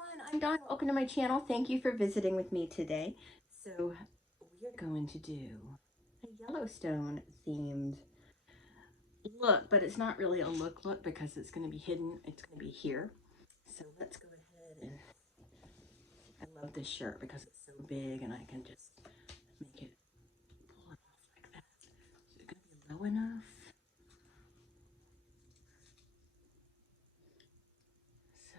everyone, I'm Dawn. Welcome to my channel. Thank you for visiting with me today. So we're going to do a Yellowstone themed look, but it's not really a look because it's going to be hidden. It's going to be here. So let's go ahead and I love this shirt because it's so big and I can just make it pull it off like that. So it's going to be low enough. So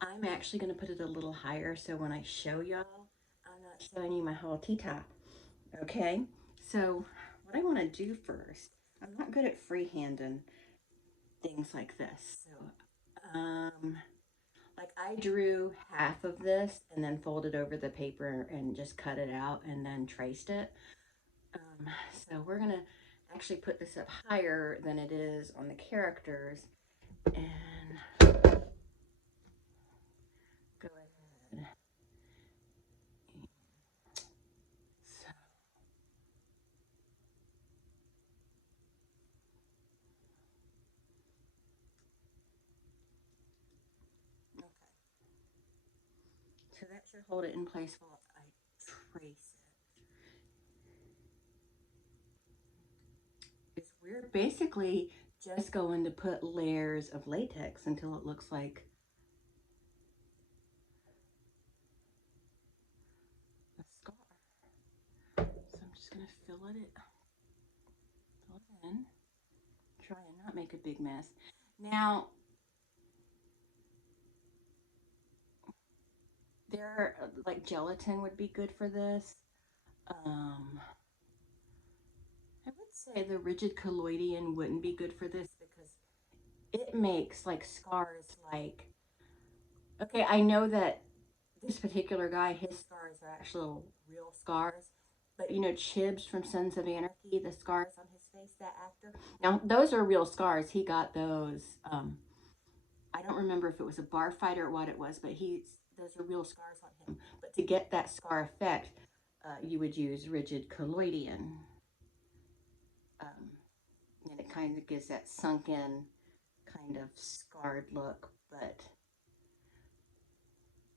I'm actually going to put it a little higher so when I show y'all, I'm not showing you my whole T-top. Okay, so what I want to do first, I'm not good at freehanding things like this. So, like I drew half of this and then folded over the paper and just cut it out and then traced it. So we're gonna actually put this up higher than it is on the characters and go ahead. So, okay. So that should hold it in place while I trace it. Is we're basically just going to put layers of latex until it looks like a scar. So I'm just going to fill it in, try and not make a big mess. Now, there, like gelatin would be good for this. I would say the rigid colloidal wouldn't be good for this because it makes like scars like, okay, I know that this particular guy, his scars are actual real scars. But you know, Chibs from Sons of Anarchy, the scars on his face, that actor. Now, those are real scars. He got those. I don't remember if it was a bar fight or what it was, but those are real scars on him. But to get that scar effect, you would use rigid colloidal. Um, and it kind of gives that sunken, kind of scarred look. But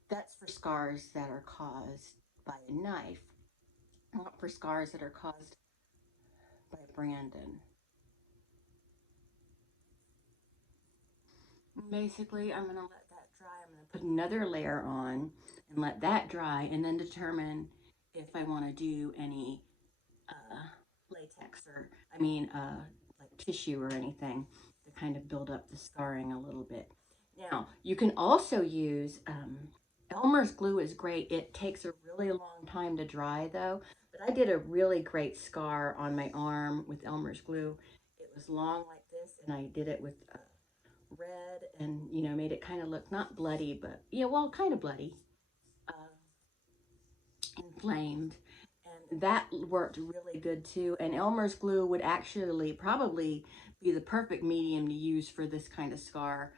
that's for scars that are caused by a knife, not for scars that are caused by Brandon. Basically, I'm going to let that dry. I'm going to put another layer on and let that dry and then determine if I want to do any latex or, like tissue or anything to kind of build up the scarring a little bit. Now, you can also use Elmer's glue is great. It takes a really long time to dry though, but I did a really great scar on my arm with Elmer's glue. It was long like this and I did it with red and, you know, made it kind of look not bloody, but yeah, well, kind of bloody, uh, inflamed. And that worked really good too. And Elmer's glue would actually probably be the perfect medium to use for this kind of scar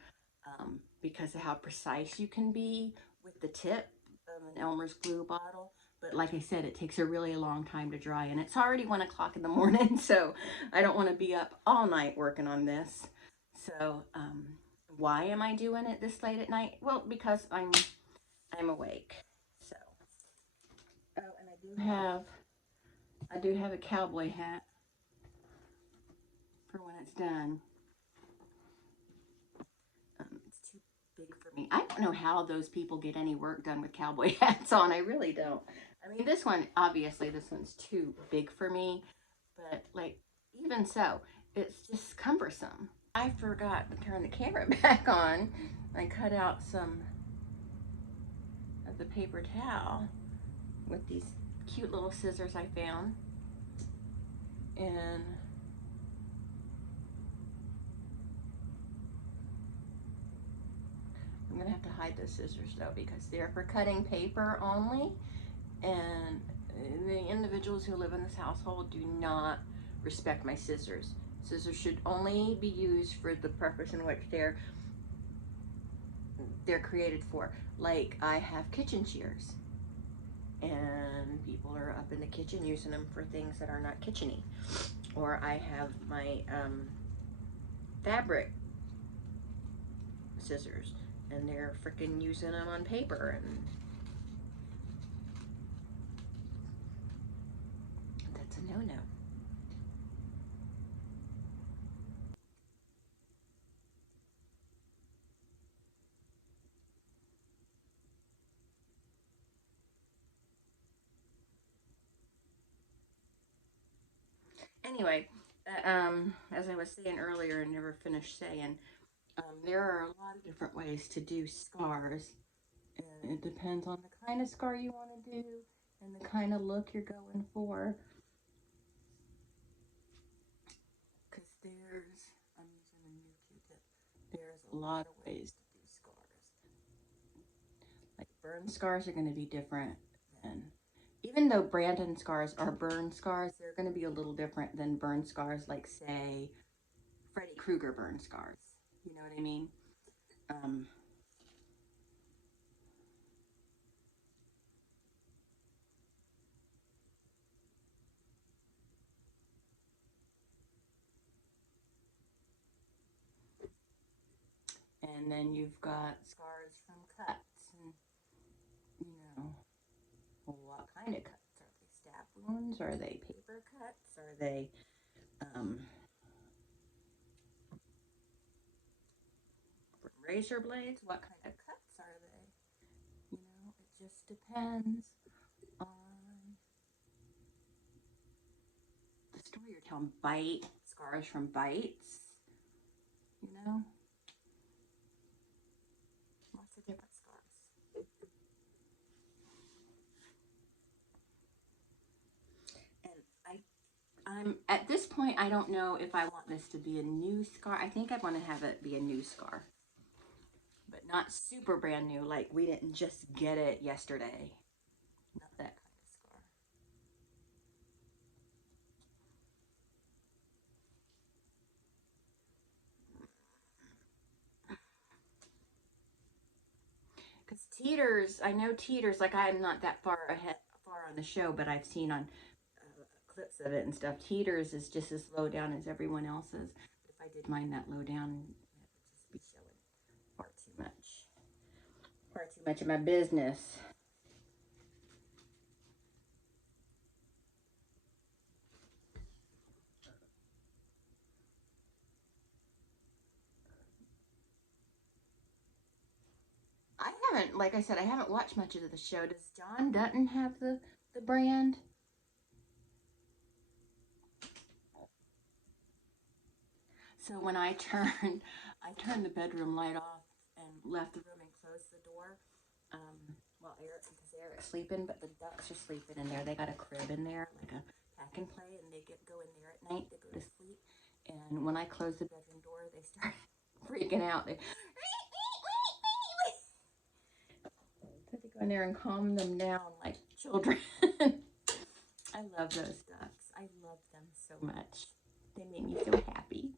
because of how precise you can be with the tip of an Elmer's glue bottle. But like I said, it takes a really long time to dry and it's already 1 o'clock in the morning. So I don't want to be up all night working on this. So why am I doing it this late at night? Well, because I'm awake. So, oh, and I do have a cowboy hat for when it's done. It's too big for me. I don't know how those people get any work done with cowboy hats on. I really don't. I mean, this one, obviously, this one's too big for me, but like, even so, it's just cumbersome. I forgot to turn the camera back on. I cut out some of the paper towel with these cute little scissors I found. And I'm gonna have to hide those scissors though because they're for cutting paper only. And the individuals who live in this household do not respect my scissors. Scissors should only be used for the purpose in which they're created for. Like I have kitchen shears and people are up in the kitchen using them for things that are not kitcheny. Or I have my fabric scissors, and they're freaking using them on paper, and that's a no-no. Anyway, as I was saying earlier and never finished saying, there are a lot of different ways to do scars, and it depends on the kind of scar you want to do and the kind of look you're going for. Because I'm using a new Q-tip, there's a lot of ways to do scars. Like burn scars are going to be different than, even though Brandon scars are burn scars, they're going to be a little different than burn scars like, say, Freddy Krueger burn scars. You know what I mean? Um, and then you've got scars from cuts, and you know, well, what kind of cuts? Are they stab wounds? Are they paper cuts? Are they um, razor blades? What kind of cuts are they? You know, it just depends on the story you're telling. Bite, scars from bites, you know, lots of different scars. And I'm at this point, I don't know if I want this to be a new scar. I think I want to have it be a new scar, but not super brand new, like we didn't just get it yesterday. Not that kind of scar. Because teeters, I know teeters, like I'm not that far on the show, but I've seen on clips of it and stuff. Teeters is just as low down as everyone else's. If I did mine that low down, it would just be showing far too much of my business. I haven't, like I said, I haven't watched much of the show. Does John Dutton have the brand? So when I turned the bedroom light off and left the room and closed the door. Well, because Eric's sleeping, but the ducks are sleeping in there. They got a crib in there, like a pack and play, and they go in there at night. They go to sleep, and when I close the bedroom door, they start freaking out. So they go in there and calm them down like children. I love those ducks. I love them so much. They make me so happy.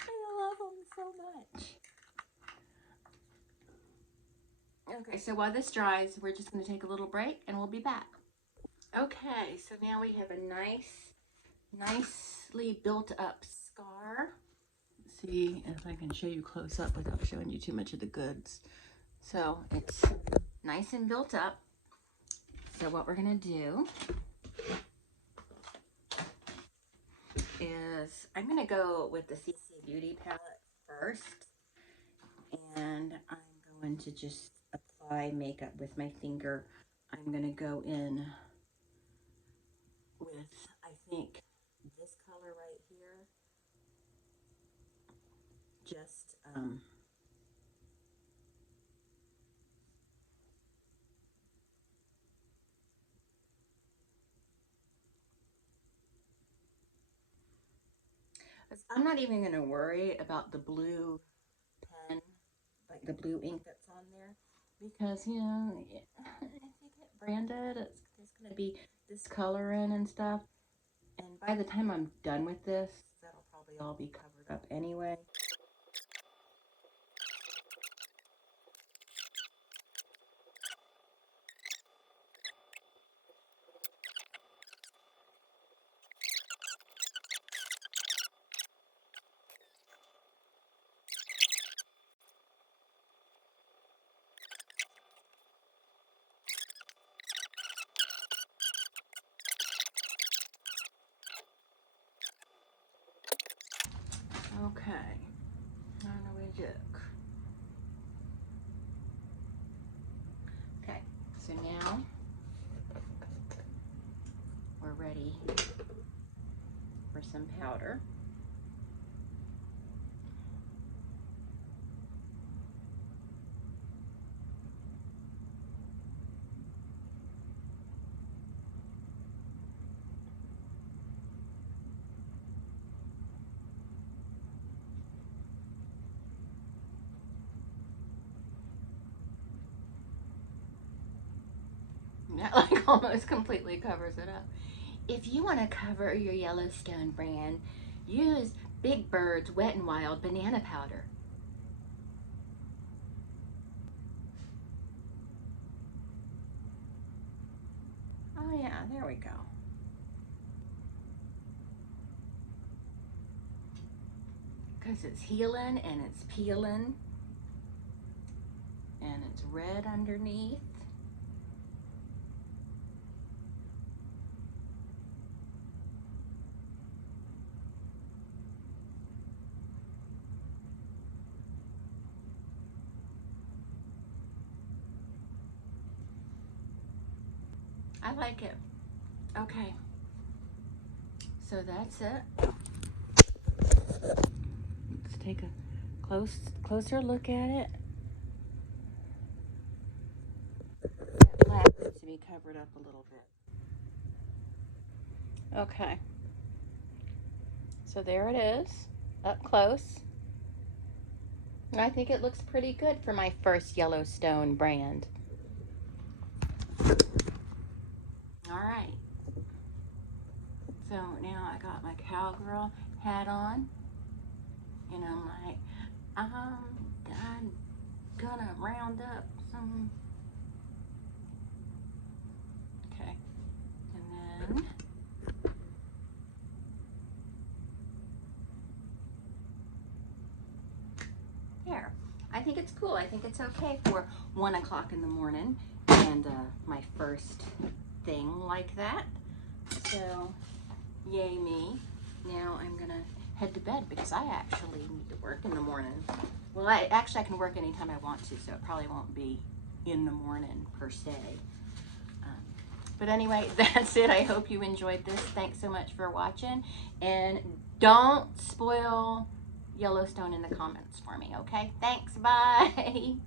I love them so much. Okay, so while this dries, we're just going to take a little break and we'll be back. Okay, so now we have a nicely built up scar. Let's see if I can show you close up without showing you too much of the goods. So it's nice and built up. So what we're going to do is I'm going to go with the CC Beauty palette first, and I'm going to just apply makeup with my finger. I'm going to go in with, I think, this color right here. Just I'm not even going to worry about the blue pen, like the blue ink that's on there, because, you know, if you get branded, there's going to be this color in and stuff. And by the time I'm done with this, that'll probably all be covered up anyway. powder. That like almost completely covers it up. If you want to cover your Yellowstone brand, use Big Bird's Wet n Wild banana powder. Oh yeah, there we go. Because it's healing and it's peeling and it's red underneath. I like it. Okay, so that's it. Let's take a closer look at it. That black needs to be covered up a little bit. Okay, so there it is, up close. And I think it looks pretty good for my first Yellowstone brand. All right. So now I got my cowgirl hat on, and I'm like, I'm gonna round up some. Okay, and then there. I think it's cool. I think it's okay for 1 o'clock in the morning and my first thing like that. So, yay me. Now I'm gonna head to bed because I actually need to work in the morning. Well, I can work anytime I want to, so it probably won't be in the morning per se. But anyway, that's it. I hope you enjoyed this. Thanks so much for watching. And don't spoil Yellowstone in the comments for me, okay? Thanks, bye.